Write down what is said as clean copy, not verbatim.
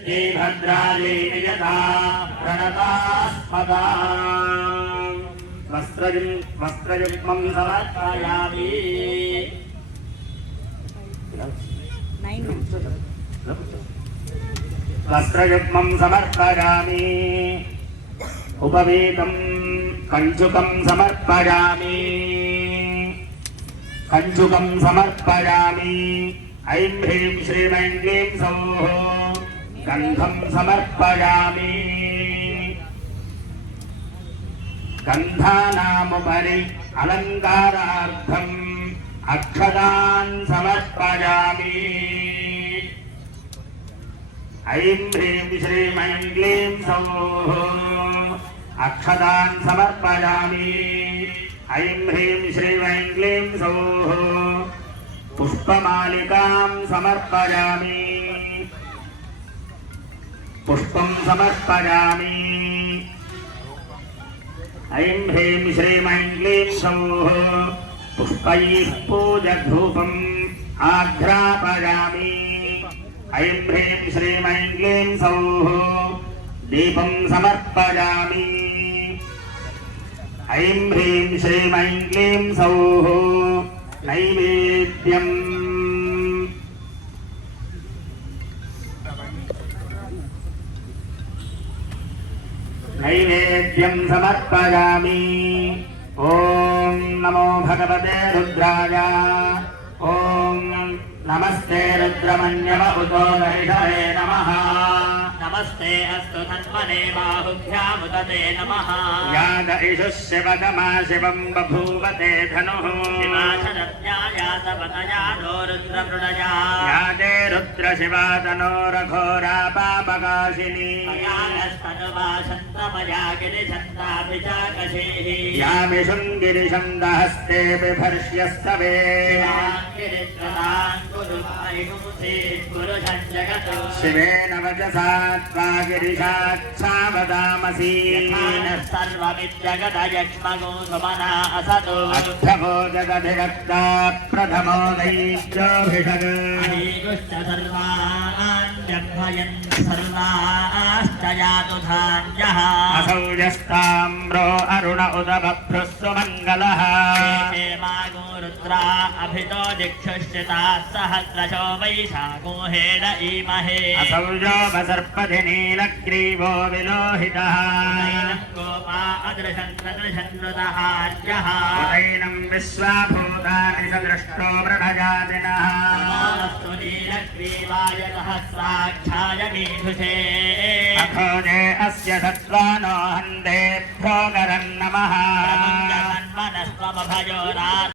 भद्राली नियता प्रणतास्पदा वस्त्रयुग्मं समर्पयामि वस्त्रयुग्मं समर्पयामि उपवीतं कञ्चुकं समर्पयामि कञ्चुकं समर्पयामि ऐं ह्रीं श्रीं ऐं क्लीं सौः गन्धं समर्पयामि गन्धानामुपरि अलङ्कारार्थम् अक्षतान् समर्पयामि ऐं ह्रीं श्रीं ऐं क्लीं सौः अक्षतान् समर्पयामि ऐं ह्रीं श्रीं ऐं क्लीं सौः पुष्पमालिकां समर्पयामि पुष्पं समर्पयामि ऐं ह्रीं श्रीं ऐं क्लीं सौः पुष्पैः पूजधूपम् आघ्रापयामि ऐं ह्रीं श्रीं ऐं क्लीं सौः दीपं समर्पयामि ऐं ह्रीं श्रीं ऐं क्लीं सौः नैवेद्यम् नैवेद्यं समर्पयामि ॐ नमो भगवते रुद्राय ॐ नमस्ते रुद्रमन्यव उतो गैषवे नमः नमस्ते अस्तु धन्वने बाहुभ्यामुदते नमः याद इषुः शिवतमा शिवं बभूवते धनुः शिवाशरज्ञायातपतयानो रुद्रमृडया यादे रुद्रशिवा तनोरघोरा पापकाशिनी यास्तनुवासन्तमया गिरिशन्ताभिचाकशीः या विशुङ्गिरिशन्दहस्ते बिभर्ष्यस्तवे शिवेन वचसा त्वा गिरिशाच्छा वदामसि सर्वमित्यगतयक्ष्मगो सुमना असतो अष्टभो जगधिरक्ता प्रथमो दैत्योऽभिषग् सर्वान् जन्मयन् सर्वाश्च यातु धान्यः असौ यस्ताम्रो अरुण उदभभ्रुः सुमङ्गलः मागो रुद्रा अभितो दिक्षुश्चिता सहस्रशो वैशाखो हेड ईमहे असौजो वसर्पधि नीलग्रीवो विलोहितः गोपा अदृशन्नृतः उदैनं विश्वाभूतानि सदृष्टो मृडजातिनः नमोऽस्तु नीलग्रीवाय सहस्राक्षाय मीधुषे अखोजे अस्य सत्त्वानो हन्तेभ्यो करन्नमः